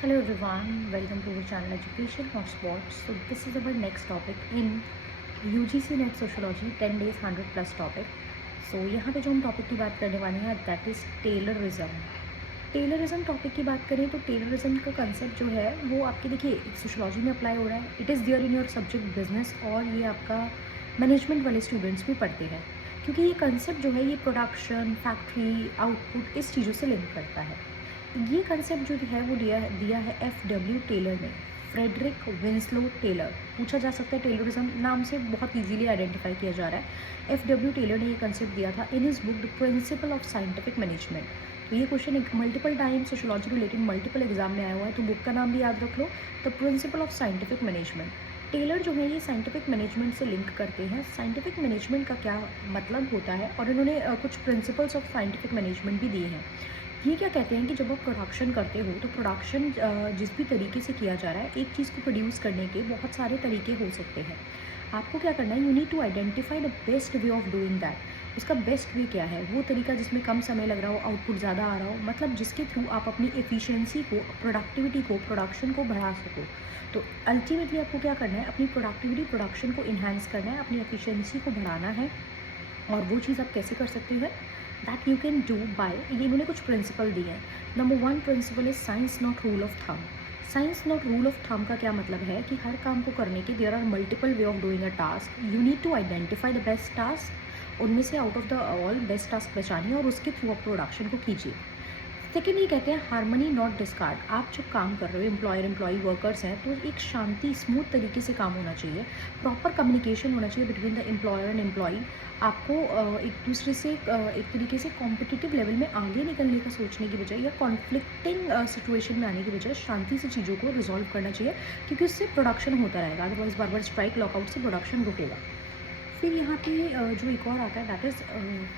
Hello everyone, welcome to our channel Education Hotspots. So this is our next topic in UGC Net Sociology 10 days 100 plus topic. So यहाँ पे जो हम topic की बात करने वाले हैं that is Taylorism. Taylorism topic की बात करें तो टेलरिज्म का कंसेप्ट जो है वो आपके देखिए सोशोलॉजी में अप्लाई हो रहा है। It is there in your subject business और ये आपका मैनेजमेंट वाले स्टूडेंट्स भी पढ़ते हैं क्योंकि ये कंसेप्ट जो है ये प्रोडक्शन, फैक्ट्री, आउटपुट इस चीज़ों से लिंक करता है। ये कंसेप्ट जो है वो दिया है F.W. टेलर ने, फ्रेडरिक विंसलो टेलर। पूछा जा सकता है टेलरिज्म नाम से बहुत इजीली आइडेंटिफाई किया जा रहा है। F.W. टेलर ने ये कंसेप्ट दिया था इन his book the principle of scientific management. तो ये क्वेश्चन एक multiple time sociology related multiple exam में आया हुआ है, तो बुक का नाम भी याद रख लो, the principle of scientific management. Taylor जो है ये साइंटिफिक मैनेजमेंट से लिंक करते हैं। साइंटिफिक मैनेजमेंट का क्या मतलब होता है और इन्होंने कुछ प्रिंसिपल्स ऑफ साइंटिफिक मैनेजमेंट भी दिए हैं। ये क्या कहते हैं कि जब आप प्रोडक्शन करते हो तो प्रोडक्शन जिस भी तरीके से किया जा रहा है, एक चीज़ को प्रोड्यूस करने के बहुत सारे तरीके हो सकते हैं। आपको क्या करना है, you need to identify the best way of doing that. उसका बेस्ट वे क्या है, वो तरीका जिसमें कम समय लग रहा हो, आउटपुट ज़्यादा आ रहा हो, मतलब जिसके थ्रू आप अपनी एफिशिएंसी को, प्रोडक्टिविटी को, प्रोडक्शन को बढ़ा सको। तो अल्टीमेटली आपको क्या करना है, अपनी प्रोडक्टिविटी, प्रोडक्शन को इन्हांस करना है, अपनी एफिशिएंसी को बढ़ाना है। और वो चीज़ आप कैसे कर सकते हैं, that you can do by, ये इन्होंने कुछ प्रिंसिपल दिए हैं। Number 1 principle is science not rule of thumb. Science not rule of thumb का क्या मतलब है कि हर काम को करने के there are multiple way of doing a task. You need to identify the best task, उनमें से out of the all best task पहचानिए और उसके थ्रू आप प्रोडक्शन को कीजिए। सेकेंड ये कहते हैं हारमनी नॉट डिस्कार्ड। आप जब काम कर रहे हो, एम्प्लॉयर एम्प्लॉई वर्कर्स हैं, तो एक शांति स्मूथ तरीके से काम होना चाहिए, प्रॉपर कम्युनिकेशन होना चाहिए between the employer and employee. आपको एक दूसरे से एक तरीके से कॉम्पिटिटिव लेवल में आगे निकलने का सोचने की बजाय या कॉन्फ्लिक्टिंग सिचुएशन में आने की बजाय शांति से चीज़ों को रिजॉल्व करना चाहिए, क्योंकि उससे प्रोडक्शन होता रहेगा। अदरवाइज बार बार स्ट्राइक लॉकआउट से प्रोडक्शन रुकेगा। फिर यहाँ पे जो एक और आता है that is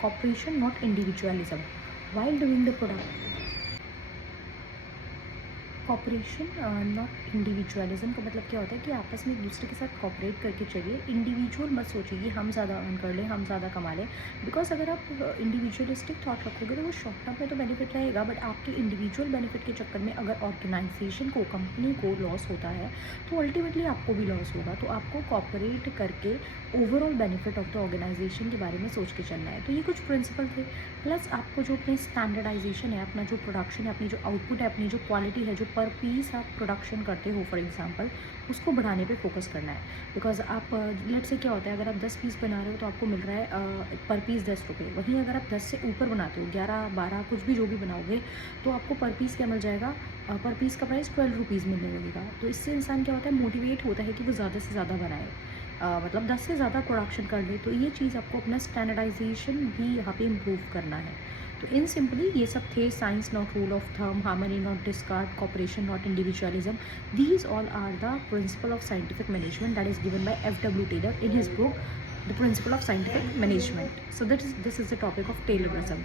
cooperation not individualism while doing the product. Cooperation not individualism का मतलब क्या होता है कि आपस में एक दूसरे के साथ कॉपरेट करके चलिए। इंडिविजुअल मत सोचिए कि हम ज़्यादा अर्न कर लें, हम ज़्यादा कमा लें, बिकॉज अगर आप इंडिविजुअलिस्टिक थॉट रखोगे तो वो शॉर्ट टर्म में तो बेनिफिट रहेगा, बट आपके इंडिविजुअल बेनिफिट के चक्कर में अगर ऑर्गेनाइजेशन को, कंपनी को लॉस होता है तो अल्टीमेटली आपको भी लॉस होगा। तो आपको कॉपरेट करके overall benefit of the organisation के बारे में सोच के चलना है। तो ये कुछ प्रिंसिपल थे। प्लस आपको जो अपने स्टैंडर्डाइजेशन है, अपना जो प्रोडक्शन है, अपनी जो आउटपुट है, अपनी जो क्वालिटी है, जो पर पीस आप प्रोडक्शन करते हो फॉर एग्जांपल, उसको बढ़ाने पे फोकस करना है। बिकॉज आप लेट से क्या होता है, अगर आप 10 पीस बना रहे हो तो आपको मिल रहा है पर पीस 10 रुपये। वहीं अगर आप 10 से ऊपर बनाते हो, 11, 12 कुछ भी जो भी बनाओगे, तो आपको पर पीस क्या मिल जाएगा, पर पीस का प्राइस 12 रुपीज़ मिलने लगेगा। तो इससे इंसान क्या होता है, मोटिवेट होता है कि वो ज़्यादा से ज़्यादा बनाए, मतलब 10 से ज़्यादा प्रोडक्शन कर ले। तो ये चीज़ आपको अपना स्टैंडर्डाइजेशन भी यहाँ पे इम्प्रूव करना है। तो इन सिंपली ये सब थे, science not rule of thumb, harmony not discard, cooperation not individualism. These all are the principle of scientific management that is given by F.W. Taylor in his book the principle of scientific management. So this is the topic of Taylorism.